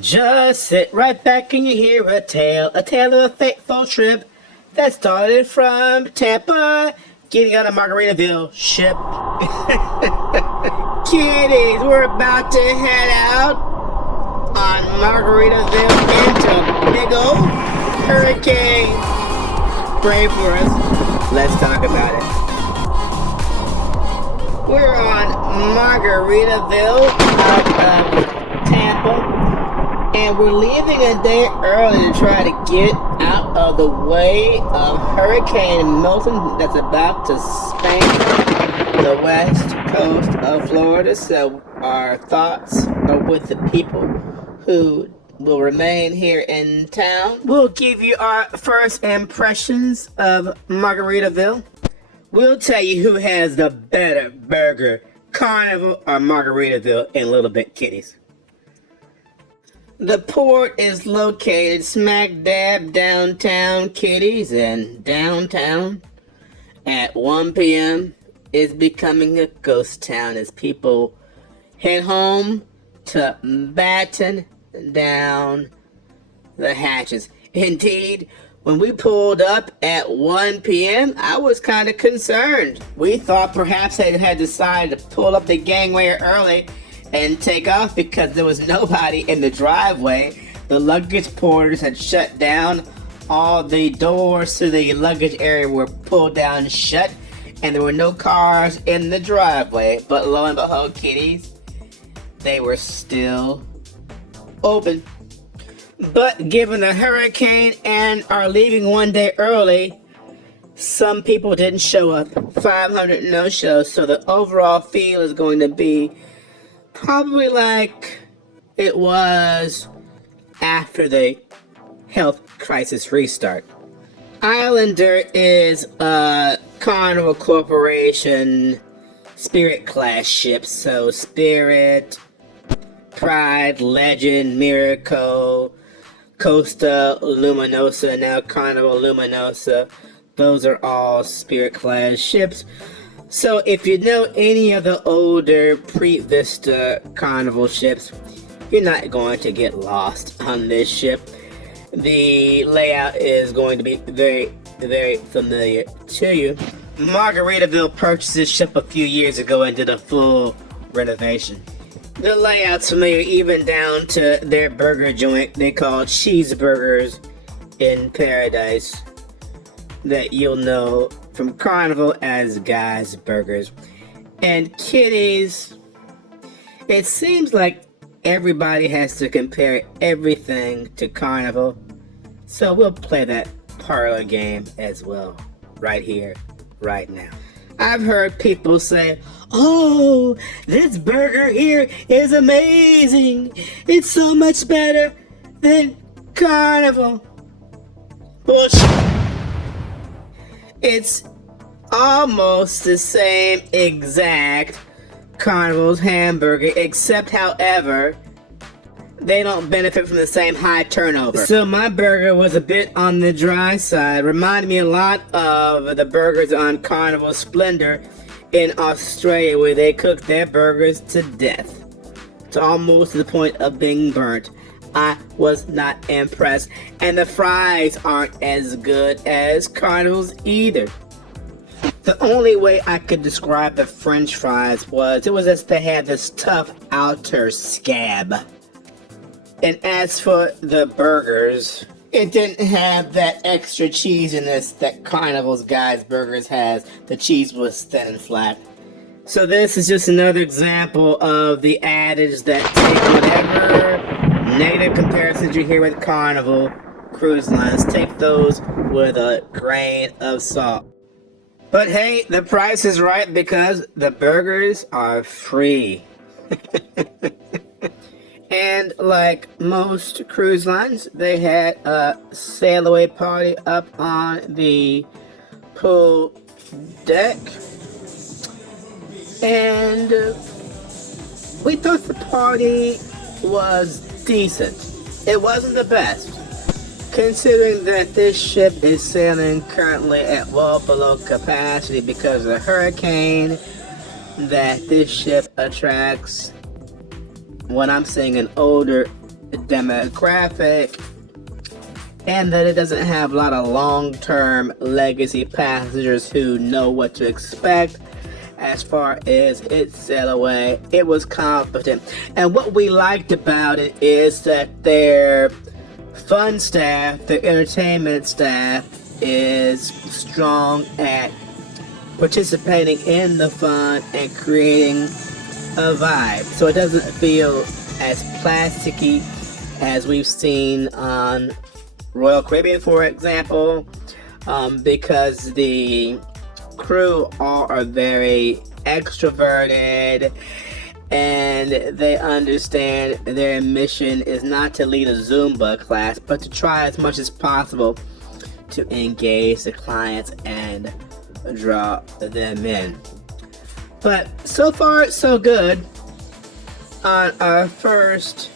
Just sit right back and you hear a tale of a fateful trip that started from Tampa, getting on a Margaritaville ship. Kiddies, we're about to head out on Margaritaville into big old hurricane. Pray for us. Let's talk about it. We're on Margaritaville out of Tampa. And we're leaving a day early to try to get out of the way of Hurricane Milton that's about to spank the west coast of Florida. So our thoughts are with the people who will remain here in town. We'll give you our first impressions of Margaritaville. We'll tell you who has the better burger, Carnival or Margaritaville, in a little bit, kiddies. The port is located smack dab downtown, kiddies, and downtown at 1 p.m. is becoming a ghost town as people head home to batten down the hatches. Indeed, when we pulled up at 1 p.m., I was kind of concerned. We thought perhaps they had decided to pull up the gangway early and take off because there was nobody in the driveway. The luggage porters had shut down. All the doors to the luggage area were pulled down shut, and there were no cars in the driveway. But lo and behold, kiddies, they were still open. But given the hurricane and our leaving one day early, some people didn't show up. 500 no-shows, so the overall feel is going to be probably like it was after the health crisis restart. Islander is a Carnival Corporation Spirit class ship, so Spirit, Pride, Legend, Miracle, Costa Luminosa, now Carnival Luminosa. Those are all Spirit class ships. So if you know any of the older pre-Vista Carnival ships, you're not going to get lost on this ship. The layout is going to be very, very familiar to you. Margaritaville purchased this ship a few years ago and did a full renovation. The layout's familiar even down to their burger joint they call Cheeseburgers in Paradise that you'll know from Carnival as Guy's Burgers. And kiddies, it seems like everybody has to compare everything to Carnival, so we'll play that parlor game as well, right here, right now. I've heard people say, "Oh, this burger here is amazing. It's so much better than Carnival." Bullshit. It's almost the same exact Carnival's hamburger, except however, they don't benefit from the same high turnover. So my burger was a bit on the dry side. Reminded me a lot of the burgers on Carnival Splendor in Australia, where they cook their burgers to death. It's almost to the point of being burnt. I was not impressed. And the fries aren't as good as Carnival's either. The only way I could describe the French fries was it was as they had this tough outer scab. And as for the burgers, it didn't have that extra cheesiness that Carnival's Guy's Burgers has. The cheese was thin and flat. So this is just another example of the adage that take whatever negative comparisons you hear with Carnival Cruise Lines, take those with a grain of salt. But hey, the price is right because the burgers are free. And like most cruise lines, they had a sail away party up on the pool deck. And we thought the party was decent. It wasn't the best, considering that this ship is sailing currently at well below capacity because of the hurricane that this ship attracts. When I'm saying an older demographic, and that it doesn't have a lot of long-term legacy passengers who know what to expect as far as its sail away. It was competent, and what we liked about it is that their fun staff, their entertainment staff, is strong at participating in the fun and creating a vibe. So it doesn't feel as plasticky as we've seen on Royal Caribbean, for example, because the crew all are very extroverted and they understand their mission is not to lead a Zumba class, but to try as much as possible to engage the clients and draw them in. But so far, so good on our first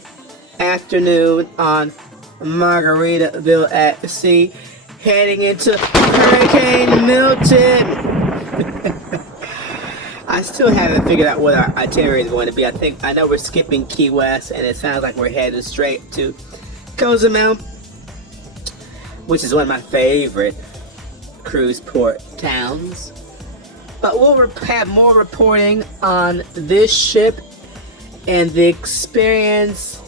afternoon on Margaritaville at sea, heading into Hurricane Milton. I still haven't figured out what our itinerary is going to be. I know we're skipping Key West, and it sounds like we're headed straight to Cozumel, which is one of my favorite cruise port towns. But we'll have more reporting on this ship and the experience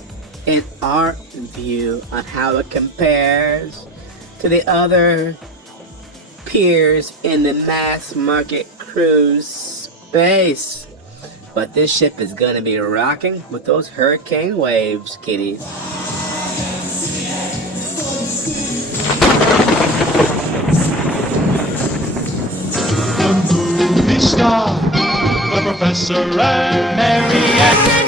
and our view on how it compares to the other peers in the mass market cruise space. But this ship is gonna be rocking with those hurricane waves, kiddies. The movie star, the professor and Mary Ann.